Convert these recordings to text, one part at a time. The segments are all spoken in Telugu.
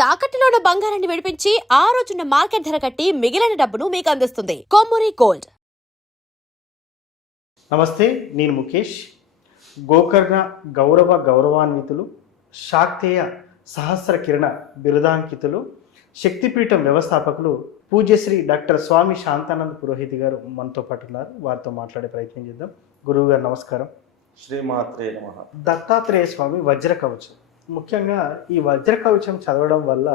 తాకట్టులో ఉన్న బంగారాన్ని విడిపించి ఆ రోజున్న మార్కెట్ ధర కట్టి మిగిలిన డబ్బును మీకు అందిస్తుంది కొమ్మూరి గోల్డ్. నమస్తే, నేను ముఖేష్. గోకర్ణ గౌరవాన్వితులు, శాక్తేయ సహస్ర కిరణ బిరుదాంకితులు, శక్తిపీఠం వ్యవస్థాపకులు పూజ్యశ్రీ డాక్టర్ స్వామి శాంతానంద పురోహిత్ గారు మనతో పాటు ఉన్నారు. వారితో మాట్లాడే ప్రయత్నం చేద్దాం. గురువు గారు నమస్కారం. శ్రీమాత్రే నమః. దత్తాత్రేయ స్వామి వజ్ర కవచం, ముఖ్యంగా ఈ వజ్ర కవచం చదవడం వల్ల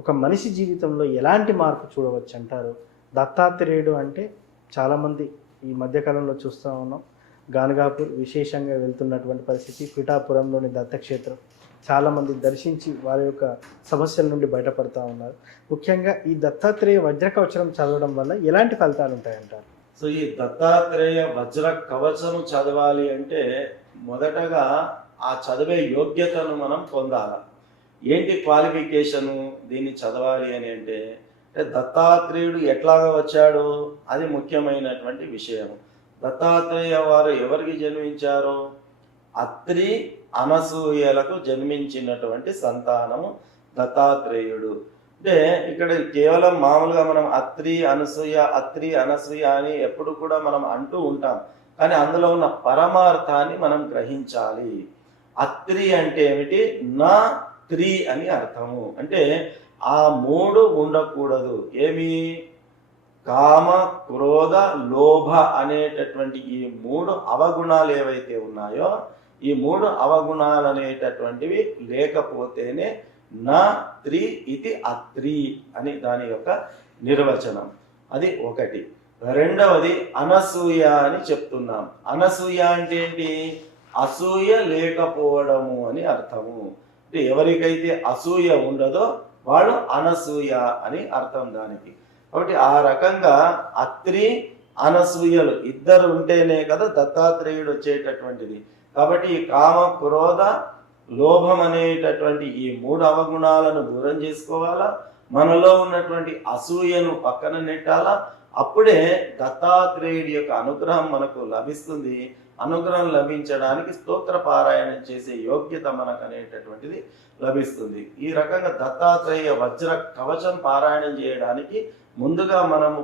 ఒక మనిషి జీవితంలో ఎలాంటి మార్పు చూడవచ్చు అంటారు? దత్తాత్రేయుడు అంటే చాలామంది ఈ మధ్యకాలంలో చూస్తూ ఉన్నాం. గానగాపూర్ విశేషంగా వెళ్తున్నటువంటి పరిస్థితి, పిఠాపురంలోని దత్తక్షేత్రం చాలామంది దర్శించి వారి యొక్క సమస్యల నుండి బయటపడుతూ ఉన్నారు. ముఖ్యంగా ఈ దత్తాత్రేయ వజ్ర కవచం చదవడం వల్ల ఎలాంటి ఫలితాలు ఉంటాయంటారు? సో ఈ దత్తాత్రేయ వజ్ర కవచము చదవాలి అంటే మొదటగా ఆ చదివే యోగ్యతను మనం పొందాలి. ఏంటి క్వాలిఫికేషను దీన్ని చదవాలి అని అంటే దత్తాత్రేయుడు ఎట్లాగా వచ్చాడో అది ముఖ్యమైనటువంటి విషయం. దత్తాత్రేయ వారు ఎవరికి జన్మించారో అత్రి అనసూయలకు జన్మించినటువంటి సంతానము దత్తాత్రేయుడు. అంటే ఇక్కడ కేవలం మామూలుగా మనం అత్రి అనసూయ అని ఎప్పుడు కూడా మనం అంటూ ఉంటాం, కానీ అందులో ఉన్న పరమార్థాన్ని మనం గ్రహించాలి. అత్రి అంటే ఏమిటి? నా త్రి అని అర్థము. అంటే ఆ మూడు ఉండకూడదు. ఏమి? కామ, క్రోధ, లోభ అనేటటువంటి ఈ మూడు అవగుణాలు ఏవైతే ఉన్నాయో ఈ మూడు అవగుణాలు అనేటటువంటివి లేకపోతేనే నా త్రి ఇది అత్రి అని దాని యొక్క నిర్వచనం. అది ఒకటి. రెండవది అనసూయ అని చెప్తున్నాం. అనసూయ అంటే ఏంటి? అసూయ లేకపోవడము అని అర్థము. అంటే ఎవరికైతే అసూయ ఉండదో వాళ్ళు అనసూయ అని అర్థం దానికి. కాబట్టి ఆ రకంగా అత్రి అనసూయలు ఇద్దరు ఉంటేనే కదా దత్తాత్రేయుడు వచ్చేటటువంటిది. కాబట్టి ఈ కామ, క్రోధ, లోభం అనేటటువంటి ఈ మూడు అవగుణాలను దూరం చేసుకోవాలా, మనలో ఉన్నటువంటి అసూయను పక్కన నెట్టాలా. అప్పుడే దత్తాత్రేయుడి యొక్క అనుగ్రహం మనకు లభిస్తుంది. అనుగ్రహం లభించడానికి స్తోత్ర పారాయణం చేసే యోగ్యత మనకు అనేటటువంటిది లభిస్తుంది. ఈ రకంగా దత్తాత్రేయ వజ్ర కవచం పారాయణం చేయడానికి ముందుగా మనము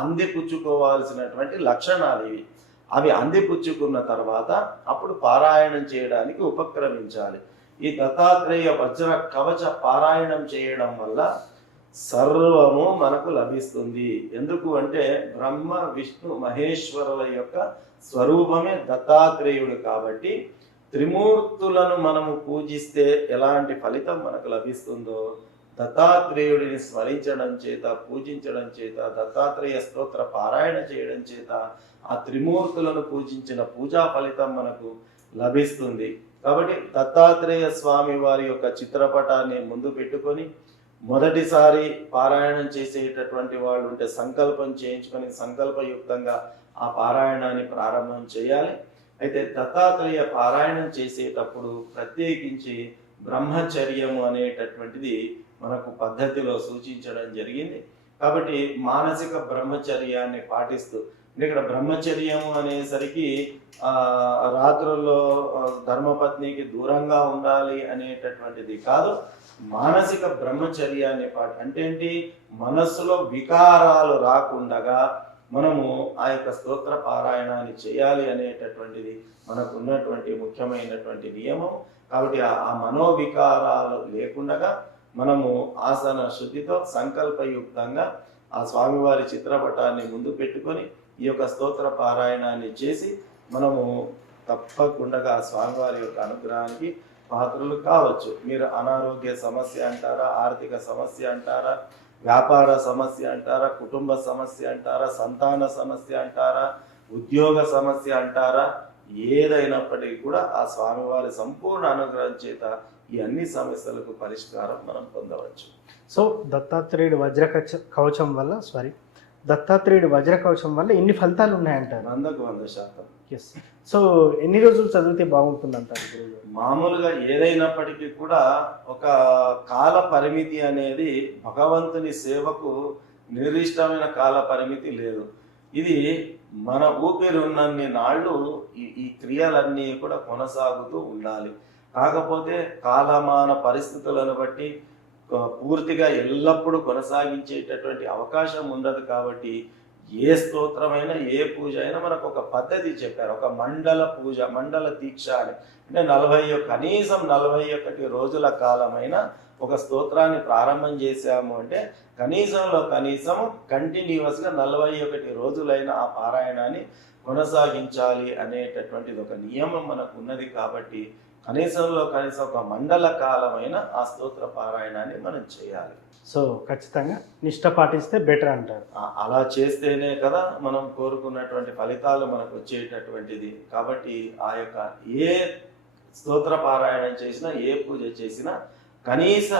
అందిపుచ్చుకోవాల్సినటువంటి లక్షణాలు ఇవి. అవి అందిపుచ్చుకున్న తర్వాత అప్పుడు పారాయణం చేయడానికి ఉపక్రమించాలి. ఈ దత్తాత్రేయ వజ్ర కవచ పారాయణం చేయడం వల్ల సర్వము మనకు లభిస్తుంది. ఎందుకు అంటే బ్రహ్మ, విష్ణు, మహేశ్వరుల యొక్క స్వరూపమే దత్తాత్రేయుడు. కాబట్టి త్రిమూర్తులను మనము పూజిస్తే ఎలాంటి ఫలితం మనకు లభిస్తుందో దత్తాత్రేయుడిని స్మరించడం చేత, పూజించడం చేత, దత్తాత్రేయ స్తోత్ర పారాయణ చేయడం చేత ఆ త్రిమూర్తులను పూజించిన పూజా ఫలితం మనకు లభిస్తుంది. కాబట్టి దత్తాత్రేయ స్వామి వారి యొక్క చిత్రపటాన్ని ముందు పెట్టుకొని మొదటిసారి పారాయణం చేసేటటువంటి వాళ్ళు ఉంటే సంకల్పం చేయించుకొని సంకల్పయుక్తంగా ఆ పారాయణాన్ని ప్రారంభం చేయాలి. అయితే దత్తాత్రేయ పారాయణం చేసేటప్పుడు ప్రత్యేకించి బ్రహ్మచర్యము అనేటటువంటిది మనకు పద్ధతిలో సూచించడం జరిగింది. కాబట్టి మానసిక బ్రహ్మచర్యాన్ని పాటిస్తూ, ఇక్కడ బ్రహ్మచర్యము అనేసరికి రాత్రుల్లో ధర్మపత్నికి దూరంగా ఉండాలి అనేటటువంటిది కాదు. మానసిక బ్రహ్మచర్యాన్ని అంటే ఏంటి? మనస్సులో వికారాలు రాకుండగా మనము ఆ యొక్క స్తోత్ర పారాయణాన్ని చేయాలి అనేటటువంటిది మనకు ఉన్నటువంటి ముఖ్యమైనటువంటి నియమం. కాబట్టి ఆ మనోవికారాలు లేకుండగా మనము ఆసన శుద్ధితో సంకల్పయుక్తంగా ఆ స్వామివారి చిత్రపటాన్ని ముందు పెట్టుకొని ఈ యొక్క స్తోత్ర పారాయణాన్ని చేసి మనము తప్పకుండా ఆ స్వామివారి యొక్క అనుగ్రహానికి పాత్రలు కావచ్చు. మీరు అనారోగ్య సమస్య అంటారా, ఆర్థిక సమస్య అంటారా, వ్యాపార సమస్య అంటారా, కుటుంబ సమస్య అంటారా, సంతాన సమస్య అంటారా, ఉద్యోగ సమస్య అంటారా, ఏదైనప్పటికీ కూడా ఆ స్వామివారి సంపూర్ణ అనుగ్రహం చేత ఈ అన్ని సమస్యలకు పరిష్కారం మనం పొందవచ్చు. సో దత్తాత్రేయుడు వజ్ర కవచం వల్ల ఎన్ని ఫలితాలు ఉన్నాయంటారు? 100% ఎస్. సో ఎన్ని రోజులు చదివితే బాగుంటుంది అంటారు? మామూలుగా ఏదైనప్పటికీ కూడా ఒక కాల పరిమితి అనేది భగవంతుని సేవకు నిర్దిష్టమైన కాల పరిమితి లేదు. ఇది మన ఊపిరి ఉన్నన్ని నాళ్ళు ఈ క్రియలన్నీ కూడా కొనసాగుతూ ఉండాలి. కాకపోతే కాలమాన పరిస్థితులను బట్టి పూర్తిగా ఎల్లప్పుడూ కొనసాగించేటటువంటి అవకాశం ఉండదు. కాబట్టి ఏ స్తోత్రమైనా ఏ పూజ అయినా మనకు ఒక పద్ధతి చెప్పారు. ఒక మండల పూజ, మండల దీక్ష అని, అంటే కనీసం 41 రోజుల కాలమైన ఒక స్తోత్రాన్ని ప్రారంభం చేశాము అంటే కనీసం కంటిన్యూస్గా 41 రోజులైన ఆ పారాయణాన్ని కొనసాగించాలి అనేటటువంటిది ఒక నియమం మనకు ఉన్నది. కాబట్టి కనీసం ఒక మండల కాలమైన ఆ స్తోత్ర పారాయణాన్ని మనం చేయాలి. సో ఖచ్చితంగా నిష్ట పాటిస్తే బెటర్ అంటారు. అలా చేస్తేనే కదా మనం కోరుకున్నటువంటి ఫలితాలు మనకు వచ్చేటటువంటిది. కాబట్టి ఆ యొక్క ఏ స్తోత్ర పారాయణం చేసినా, ఏ పూజ చేసినా కనీస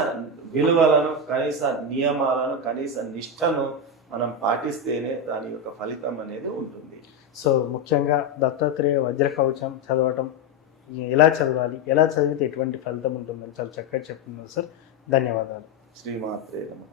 విలువలను, కనీస నియమాలను, కనీస నిష్టను మనం పాటిస్తేనే దాని యొక్క ఫలితం అనేది ఉంటుంది. సో ముఖ్యంగా దత్తాత్రేయ వజ్ర కవచం చదవటం ఎలా చదవాలి, ఎలా చదివితే ఎటువంటి ఫలితం ఉంటుందని చాలా చక్కగా చెప్తున్నారు సార్. ధన్యవాదాలు. శ్రీమాత్రే నమః.